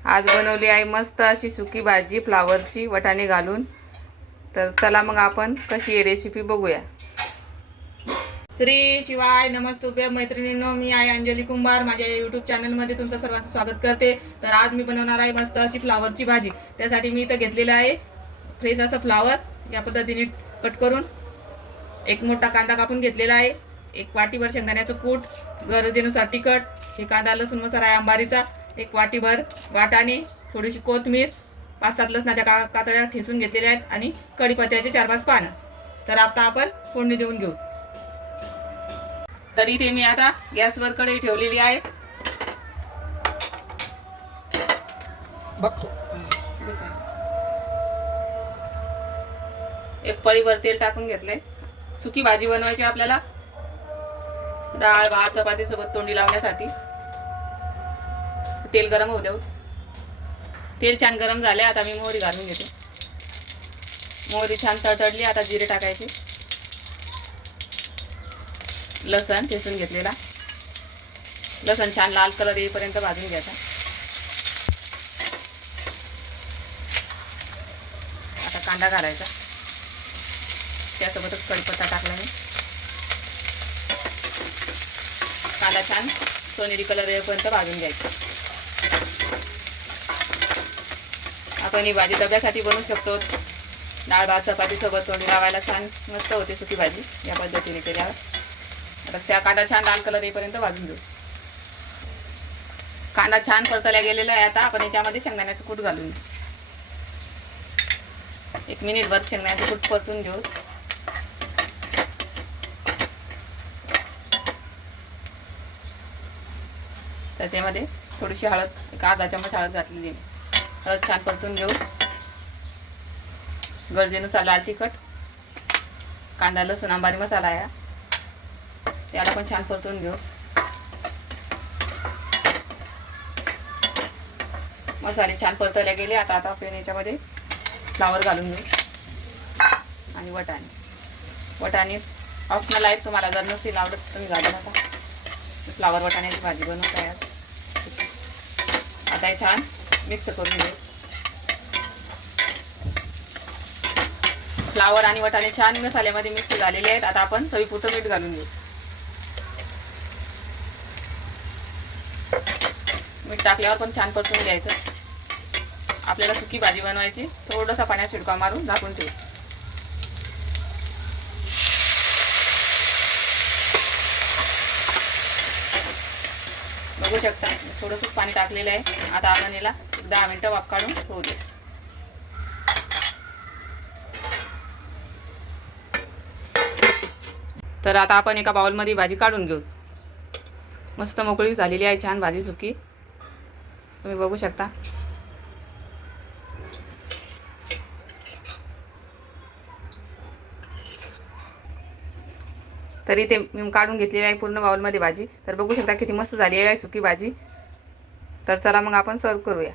आज बनवली आहे मस्त अशी सुकी भाजी फ्लावरची वटाणे घालून। तर चला मग आपण कशी आहे रेसिपी बघूया। श्री शिवाय नमस्तुभ्य मैत्रिणींनो, मी आहे अंजली कुंभार। माझ्या यूट्यूब चॅनलमध्ये तुमचं सर्वांचं स्वागत करते। तर आज मी बनवणार आहे मस्त अशी फ्लावरची भाजी। त्यासाठी मी इथं घेतलेलं आहे फ्रेश असं फ्लावर, या पद्धतीने कट करून। एक मोठा कांदा कापून घेतलेला आहे, एक वाटीभर शेंगदाण्याचं कूट, गरजेनुसार तिखट, हे कांदा लसूण मसाला आहे आंबारीचा, एक वाटीभर वाटाणे, थोडीशी कोथिंबीर, 5-7 लसणाच्या कातळ्या ठेचून घेतलेल्या आहेत आणि कढीपत्त्याचे 4-5 पानं। तर आता आपण फोडणी देऊन घेऊ। तर इथे मी आता गॅसवर कढई ठेवलेली आहे। एक पळीभर तेल टाकून घेतले। सुकी भाजी बनवायची आपल्याला, डाळ भात चपाती सोबत तोंडी लावण्यासाठी। तेल गरम होऊ देऊ। तेल छान गरम झाले, आता मी मोहरी घालून घेते। मोहरी छान तडतडली, आता जिरे टाकायचे। लसण ठेचून घेतलेला, लसण छान लाल कलर येईपर्यंत भाजून घ्यायचा। आता कांदा घालायचा, त्यासोबतच कढीपत्ता टाकला मी। कांदा छान सोनेरी कलर येईपर्यंत भाजून घ्यायचा। आपण ही भाजी डब्यासाठी बनवू शकतो। डाळ भात चपाती सोबत तोंडी लावायला छान मस्त होते सुकी भाजी या पद्धतीने केल्यावर। आता कांदा छान लाल कलर येईपर्यंत भाजून घेऊ। कांदा छान परतल्या गेलेला आहे। आता आपण याच्यामध्ये शेंगदाण्याचं कूट घालून 1 मिनिटभर शेंगदाण्याचं कूट परतून घेऊ। त्याच्यामध्ये थोडीशी हळद, 1 अर्धा चमच हळद घातलेली आहे। हळद छान परतून घेऊ। गरजेनुसार लाल तिखट, कांदा लसूण आंबारी मसाला आहे, त्याला पण छान परतून घेऊ। मसाले छान परतले गेले। आता आपण याच्यामध्ये फ्लावर घालून घेऊ आणि वटाणे ऑप्शनल आहेत, तुम्हाला जर नसतील आवडत तुम्ही घालू नका। फ्लावर वटाण्याची भाजी बनवत आहे। आता हे छान मिक्स करून घेऊ। फ्लावर आणि वटाणे छान मसाल्यामध्ये मिक्स झालेले आहेत। आता आपण चवीपुरतं मीठ घालून घेऊ। मीठ टाकल्यावर पण छान परतून घ्यायचं। आपल्याला सुकी भाजी बनवायची, थोडंसं पाण्यात शिडका मारून झाकून ठेवू। बघू शकता थोडंसं पाणी टाकलेलं आहे। आता आपण याला 10 मिनिटं वाफ काढून ठेवू दे। तर आता आपण एका बाउलमध्ये भाजी काढून घेऊ। मस्त मोकळी झालेली आहे छान भाजी सुकी, तुम्ही बघू शकता। तरी ते मी काढून घेतलेली आहे पूर्ण बाउलमध्ये भाजी। तर बघू शकता किती मस्त झालेली आहे सुकी भाजी। तर चला मग आपण सर्व करूया।